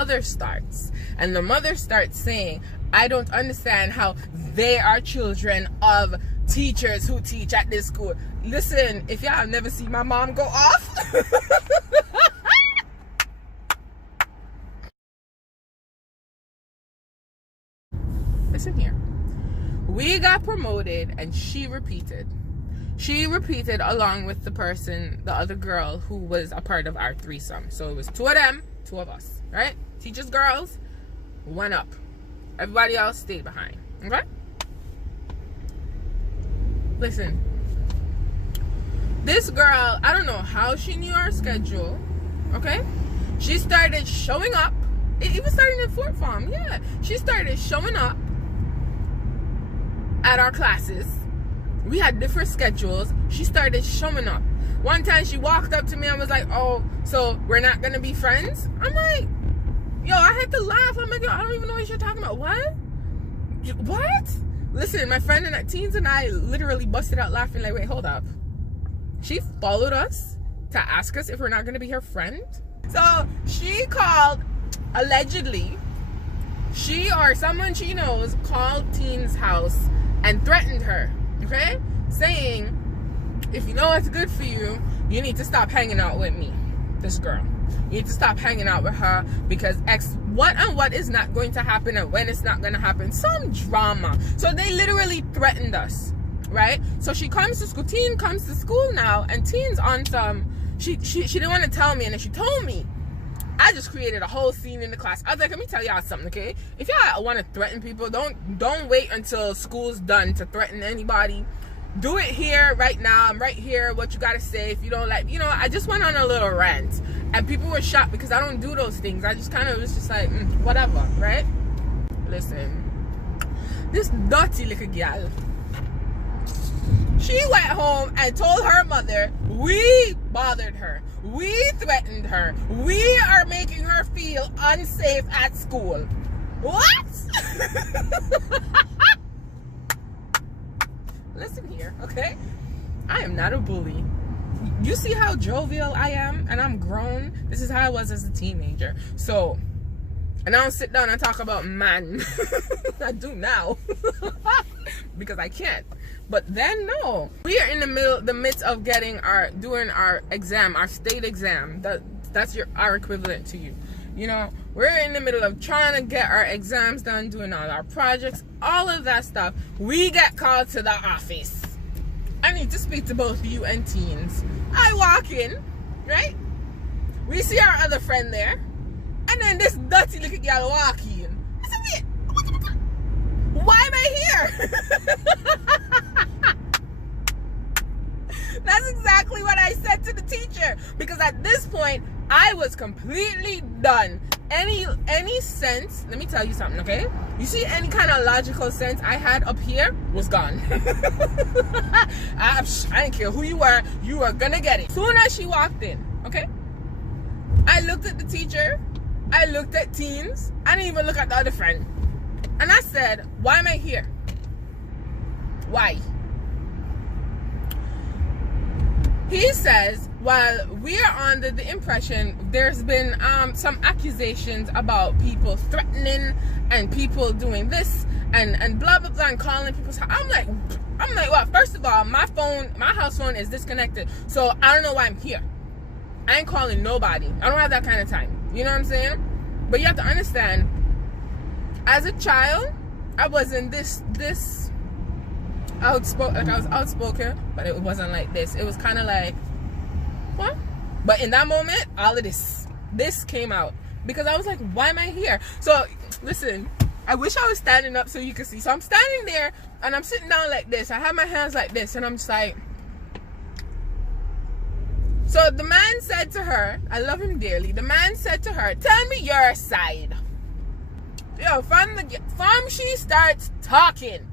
mother starts, and the mother starts saying, I don't understand how they are children of teachers who teach at this school. Listen, if y'all have never seen my mom go off, listen here. We got promoted and she repeated. She repeated along with the person, the other girl who was a part of our threesome. So it was 2 of them, 2 of us, right? Teachers, girls, 1 up. Everybody else stayed behind, okay? Listen. This girl, I don't know how she knew our schedule, okay? She started showing up. It even started in 4th form, yeah. She started showing up at our classes. We had different schedules. She started showing up. One time she walked up to me and was like, oh, so we're not gonna be friends? I'm like, yo, I had to laugh. I'm like, yo, I don't even know what you're talking about. What? Listen, my friend and teens and I literally busted out laughing like, wait, hold up. She followed us to ask us if we're not gonna be her friend? So she called, allegedly, she or someone she knows called Teen's house and threatened her. Okay? Saying, if you know what's good for you, you need to stop hanging out with me. This girl. You need to stop hanging out with her because what is not going to happen and when it's not going to happen. Some drama. So they literally threatened us. Right? So she comes to school. Teen comes to school now and Teen's on some... She didn't want to tell me, and then she told me. I just created a whole scene in the class. I was like, let me tell y'all something, okay? If y'all want to threaten people, don't wait until school's done to threaten anybody. Do it here, right now. I'm right here. What you gotta say. If you don't like, I just went on a little rant. And people were shocked because I don't do those things. I just kind of was just like, whatever, right? Listen. This dirty little girl, she went home and told her mother, we bothered her. We threatened her. We are making her feel unsafe at school. What? Listen here, okay? I am not a bully. You see how jovial I am? And I'm grown. This is how I was as a teenager. So, and I don't sit down and talk about man. I do now. Because I can't. But then no. We are in the midst of doing our exam, our state exam. That's our equivalent to you. We're in the middle of trying to get our exams done, doing all our projects, all of that stuff. We get called to the office. I need to speak to both you and teens. I walk in, right? We see our other friend there. And then this dirty little girl walk in. I said, wait, why am I here? That's exactly what I said to the teacher. Because at this point, I was completely done. Any sense, let me tell you something, okay? You see, any kind of logical sense I had up here was gone. I didn't care who you were gonna get it. Soon as she walked in, okay? I looked at the teacher. I looked at teens. I didn't even look at the other friend. And I said, why am I here? Why? He says, well, we are under the impression there's been some accusations about people threatening and people doing this and blah blah blah and calling people's house. I'm like, well, first of all, my house phone is disconnected, so I don't know why I'm here. I ain't calling nobody. I don't have that kind of time. You know what I'm saying? But you have to understand, as a child, I wasn't this outspoken. Like, I was outspoken, but it wasn't like this. It was kind of like, what? But in that moment, all of this came out because I was like, why am I here? So listen, I wish I was standing up so you could see. So I'm standing there and I'm sitting down like this. I have my hands like this and I'm just like. So the man said to her, I love him dearly. The man said to her, tell me your side. Yo, from she starts talking,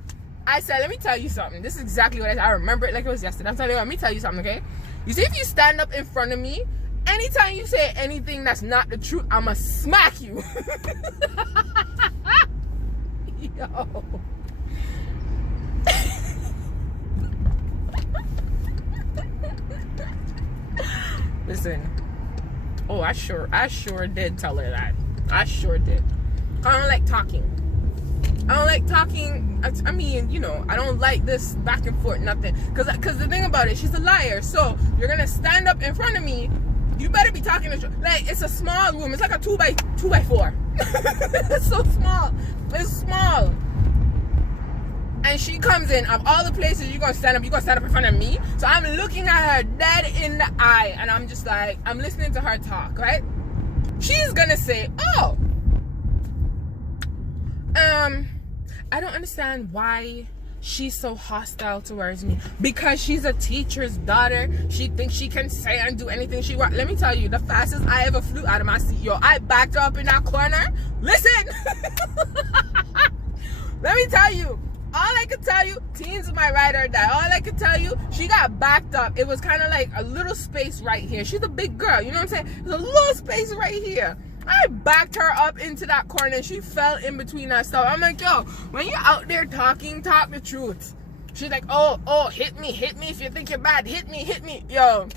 I said, let me tell you something. This is exactly what I remember it like it was yesterday. I'm telling you, let me tell you something, okay? You see, if you stand up in front of me, anytime you say anything that's not the truth, I'ma smack you. Yo. Listen. Oh, I sure did tell her that. I sure did. I don't like talking. I don't like talking. I mean, you know, I don't like this back and forth, nothing. Because the thing about it, she's a liar. So you're going to stand up in front of me. You better be talking to, like, it's a small room. It's like a 2x4. It's so small. It's small. And she comes in, of all the places you're going to stand up in front of me. So I'm looking at her dead in the eye. And I'm just like, I'm listening to her talk, right? She's going to say, oh, I don't understand why she's so hostile towards me. Because she's a teacher's daughter. She thinks she can say and do anything she wants. Let me tell you, the fastest I ever flew out of my seat, yo, I backed up in that corner. Listen. Let me tell you. All I could tell you, teens is my ride or die. All I could tell you, she got backed up. It was kind of like a little space right here. She's a big girl, you know what I'm saying? There's a little space right here. I backed her up into that corner and she fell in between that stuff. I'm like, yo, when you're out there talking, talk the truth. She's like, oh, hit me if you think you're bad. Hit me. Yo,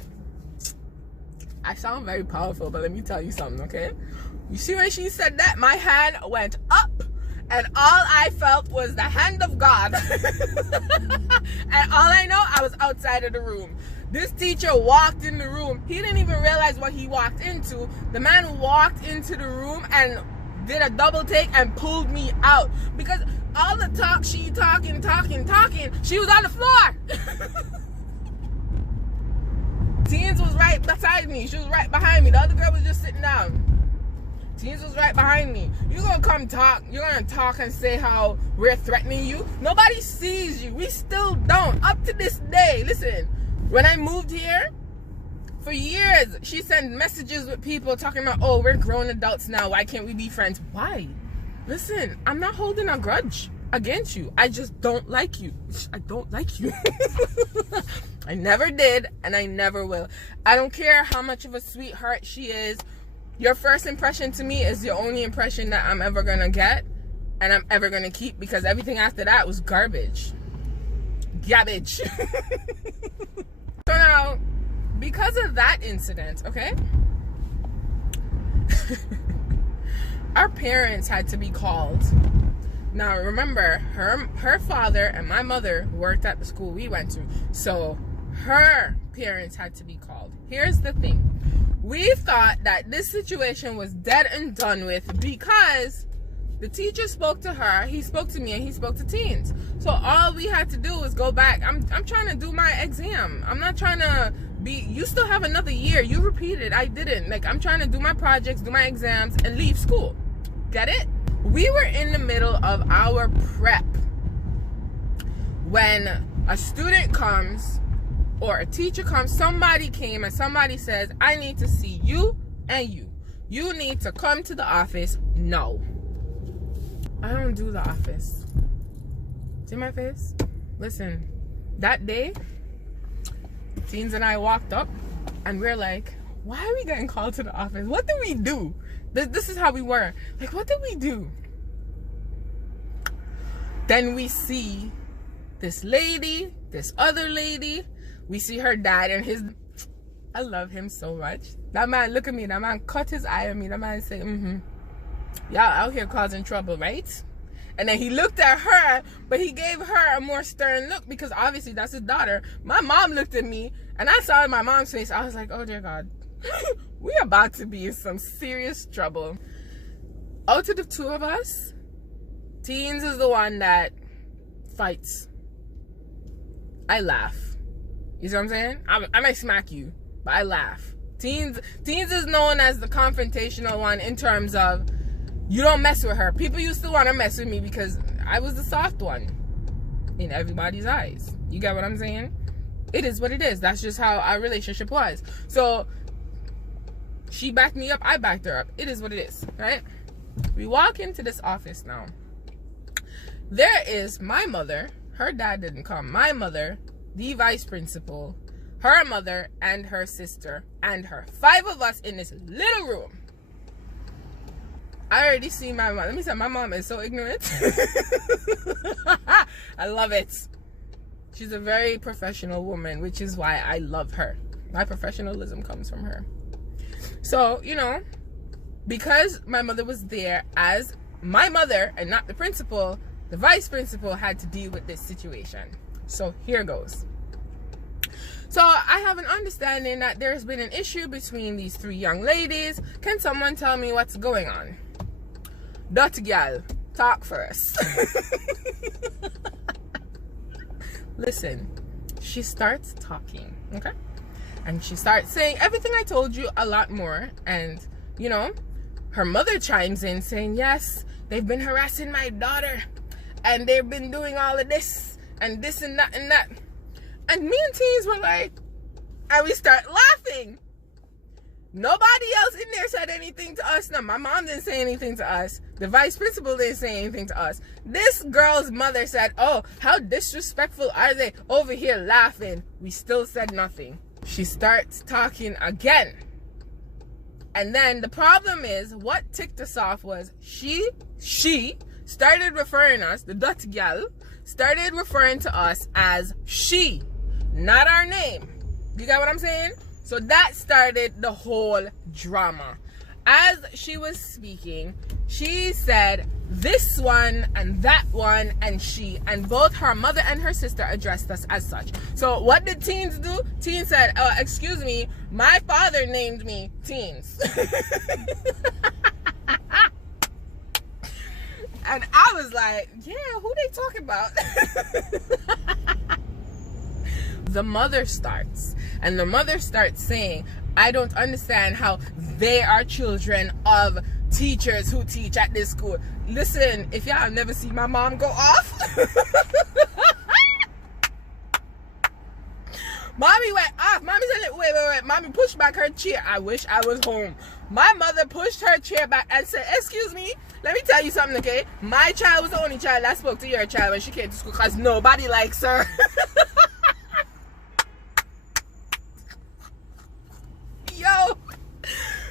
I sound very powerful, but let me tell you something, okay? You see when she said that, my hand went up and all I felt was the hand of God. And all I know, I was outside of the room. This teacher walked in the room. He didn't even realize what he walked into. The man walked into the room and did a double take and pulled me out. Because all the talk, she talking, she was on the floor. Teens was right beside me. She was right behind me. The other girl was just sitting down. Teens was right behind me. You're going to come talk. You're going to talk and say how we're threatening you. Nobody sees you. We still don't. Up to this day. Listen. When I moved here, for years, she sent messages with people talking about, oh, we're grown adults now. Why can't we be friends? Why? Listen, I'm not holding a grudge against you. I just don't like you. I don't like you. I never did, and I never will. I don't care how much of a sweetheart she is. Your first impression to me is the only impression that I'm ever going to get and I'm ever going to keep, because everything after that was garbage. Garbage. So now, because of that incident, okay, our parents had to be called. Now, remember, her father and my mother worked at the school we went to, so her parents had to be called. Here's the thing. We thought that this situation was dead and done with because the teacher spoke to her, he spoke to me, and he spoke to teens. So all we had to do was go back. I'm trying to do my exam. I'm not trying to be, you still have another year. You repeated. I didn't. Like, I'm trying to do my projects, do my exams, and leave school. Get it? We were in the middle of our prep when a student comes or a teacher comes, somebody came and somebody says, I need to see you and you. You need to come to the office. No. I don't do the office. See my face? Listen, that day, teens and I walked up and we're like, why are we getting called to the office? What did we do? This is how we were. Like, what did we do? Then we see this lady, this other lady. We see her dad and his... I love him so much. That man, look at me. That man cut his eye at me. That man say, y'all out here causing trouble, right? And then he looked at her, but he gave her a more stern look because obviously that's his daughter. My mom looked at me, and I saw in my mom's face, I was like, oh dear God, we about to be in some serious trouble. Out of the two of us, teens is the one that fights. I laugh. You see what I'm saying? I might smack you, but I laugh. Teens is known as the confrontational one in terms of you don't mess with her. People used to want to mess with me because I was the soft one in everybody's eyes. You get what I'm saying? It is what it is. That's just how our relationship was. So she backed me up. I backed her up. It is what it is, right? We walk into this office now. There is my mother. Her dad didn't come. My mother, the vice principal, her mother, and her sister, and her. 5 of us in this little room. I already see my mom. Let me say, my mom is so ignorant. I love it. She's a very professional woman, which is why I love her. My professionalism comes from her. So, you know, because my mother was there as my mother and not the principal, the vice principal had to deal with this situation. So here goes. So I have an understanding that there's been an issue between these three young ladies. Can someone tell me what's going on? Dirty gal, talk first. Listen, she starts talking, okay? And she starts saying everything I told you, a lot more. And, you know, her mother chimes in saying, yes, they've been harassing my daughter. And they've been doing all of this and this and that and that. And me and teens were like, and we start laughing. Nobody else in there said anything to us. No, my mom didn't say anything to us. The vice principal didn't say anything to us. This girl's mother said, oh, how disrespectful are they over here laughing. We still said nothing. She starts talking again. And then the problem is, what ticked us off was she started referring us, the dirty gal, started referring to us as she, not our name. You got what I'm saying? So that started the whole drama. As she was speaking, she said this one and that one and she, and both her mother and her sister addressed us as such. So what did teens do? Teens said, excuse me, my father named me Teens. And I was like, yeah, who they talking about? The mother starts, and the mother starts saying, I don't understand how they are children of teachers who teach at this school. Listen, if y'all have never seen my mom go off, mommy went off. Mommy said, wait. Mommy pushed back her chair. I wish I was home. My mother pushed her chair back and said, excuse me, let me tell you something, okay? My child was the only child that spoke to your child when she came to school because nobody likes her. Yo,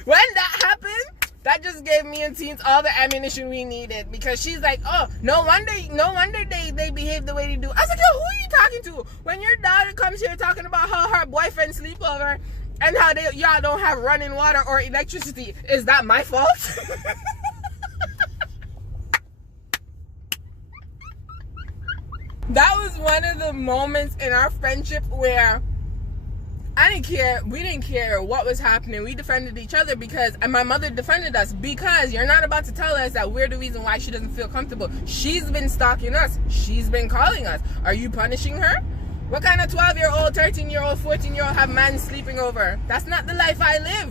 when that happened, that just gave me and teens all the ammunition we needed, because she's like, oh, no wonder they behave the way they do. I was like, yo, who are you talking to? When your daughter comes here talking about how her boyfriend sleep over and how y'all don't have running water or electricity, is that my fault? That was one of the moments in our friendship where I didn't care. We didn't care what was happening. We defended each other and my mother defended us, because you're not about to tell us that we're the reason why she doesn't feel comfortable. She's been stalking us. She's been calling us. Are you punishing her? What kind of 12-year-old, 13-year-old, 14-year-old have men sleeping over? That's not the life I live.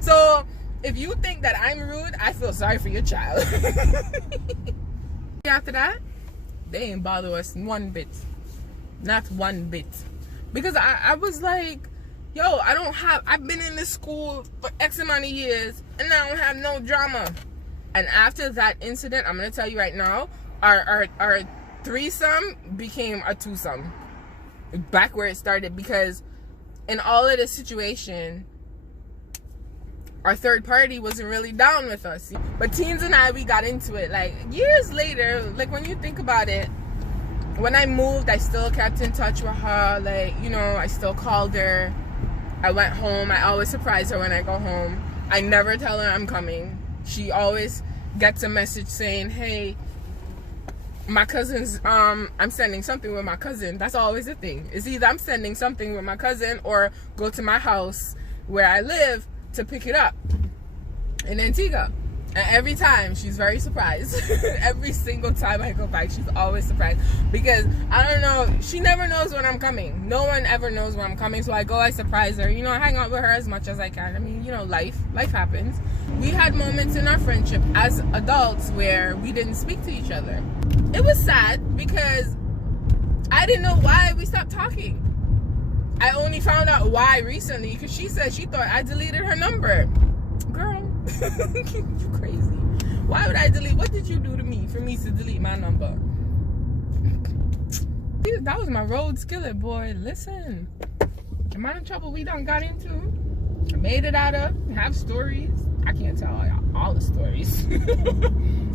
So if you think that I'm rude, I feel sorry for your child. After that, they ain't bother us one bit. Not one bit. Because I was like, yo, I've been in this school for X amount of years and I don't have no drama. And after that incident, I'm going to tell you right now, our threesome became a twosome. Back where it started, because in all of this situation, our third party wasn't really down with us. But teens and I, we got into it. Like, years later, like, when you think about it, when I moved, I still kept in touch with her. Like, you know, I still called her. I went home. I always surprise her when I go home. I never tell her I'm coming. She always gets a message saying, hey, my cousin's, I'm sending something with my cousin. That's always the thing. It's either I'm sending something with my cousin or go to my house where I live to pick it up in Antigua. And every time she's very surprised. Every single time I go back, she's always surprised, because I don't know, she never knows when I'm coming. No one ever knows when I'm coming. So I go, I surprise her, you know, I hang out with her as much as I can. I mean, you know, life happens. We had moments in our friendship as adults where we didn't speak to each other. It was sad because I didn't know why we stopped talking. I only found out why recently, because she said she thought I deleted her number. Girl, you crazy. Why would I delete? What did you do to me for me to delete my number? That was my road skillet, boy. Listen, the amount of trouble we done got into, I made it out of, have stories. I can't tell all the stories.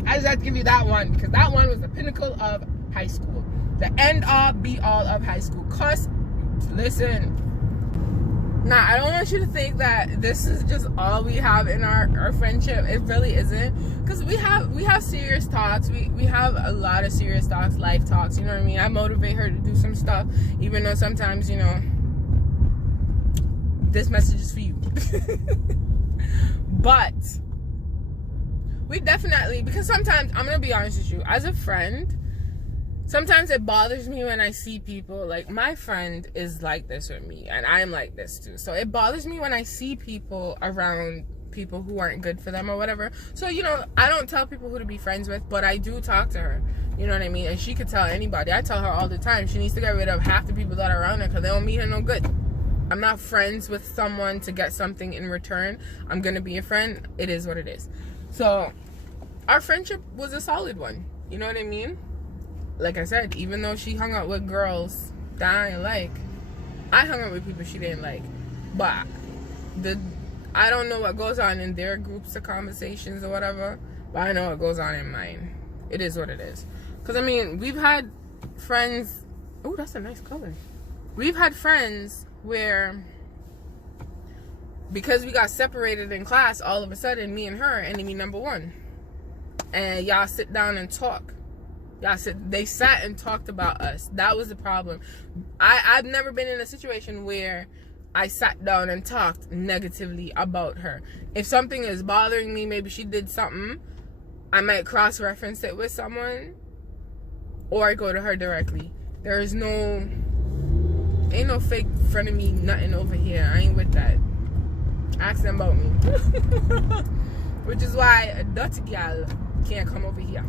I just have to give you that one, because that one was the pinnacle of high school. The end all be all of high school. Cause, listen, Now, I don't want you to think that this is just all we have in our friendship. It really isn't. Because we have serious talks. We have a lot of serious talks, life talks, you know what I mean? I motivate her to do some stuff, even though sometimes, you know, this message is for you. But we definitely, because sometimes, I'm going to be honest with you, as a friend, sometimes it bothers me when I see people, like, my friend is like this with me, and I am like this too. So it bothers me when I see people around people who aren't good for them or whatever. So, you know, I don't tell people who to be friends with, but I do talk to her. You know what I mean? And she could tell anybody. I tell her all the time, she needs to get rid of half the people that are around her because they don't mean her no good. I'm not friends with someone to get something in return. I'm going to be a friend. It is what it is. So our friendship was a solid one. You know what I mean? Like I said, even though she hung out with girls that I didn't like, I hung out with people she didn't like. But I don't know what goes on in their groups of conversations or whatever, but I know what goes on in mine. It is what it is. Because, I mean, we've had friends... Oh, that's a nice color. We've had friends where, because we got separated in class, all of a sudden, me and her, enemy number one. And y'all sit down and talk. They sat and talked about us. That was the problem. I've never been in a situation where I sat down and talked negatively about her. If something is bothering me, maybe she did something, I might cross-reference it with someone, or I go to her directly. Ain't no fake frenemy, nothing over here. I ain't with that. Ask them about me. Which is why a dirty gal can't come over here.